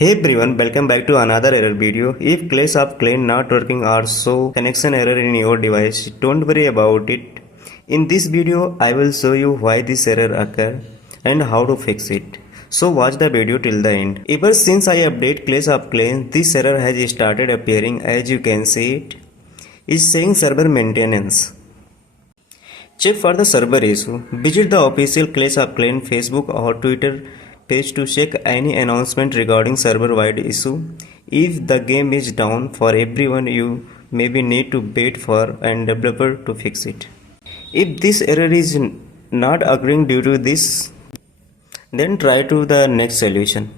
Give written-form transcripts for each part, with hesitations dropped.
Hey everyone, welcome back to another error video. If class of clan not working or show connection error in your device, don't worry about it. In this video, I will show you why this error occur and how to fix it. So watch the video till the end. Ever since I update class of clan, this error has started appearing. As you can see it is saying server maintenance. Check for the server issue. Visit the official Clash of Clans Facebook or Twitter page to check any announcement regarding server-wide issue. If the game is down for everyone, you maybe need to wait for a developer to fix it. If this error is not occurring due to this, then try to the next solution.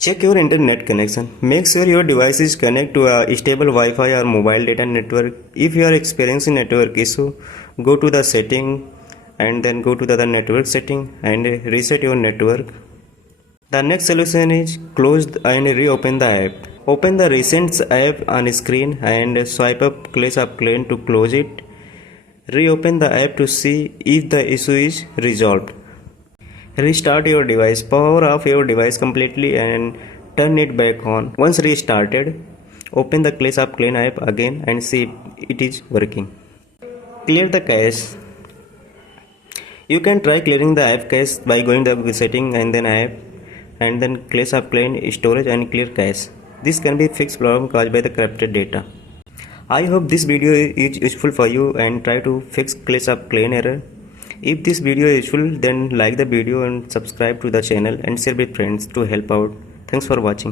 Check your internet connection. Make sure your device is connected to a stable Wi-Fi or mobile data network. If you are experiencing network issue, go to the setting and then go to the network setting and reset your network. The next solution is close and reopen the app. Open the recent app on screen and swipe up Clash of Clans to close it. Reopen the app to see if the issue is resolved. Restart your device. Power off your device completely and turn it back on. Once restarted, open the Clash of Clans app again and see if it is working. Clear the cache. You can try clearing the app cache by going to the setting and then app and then Clash of Clans storage and clear cache. This can be fixed problem caused by the corrupted data. I hope this video is useful for you and try to fix Clash of Clans error. If this video is useful, then like the video and subscribe to the channel and share with friends to help out. Thanks for watching.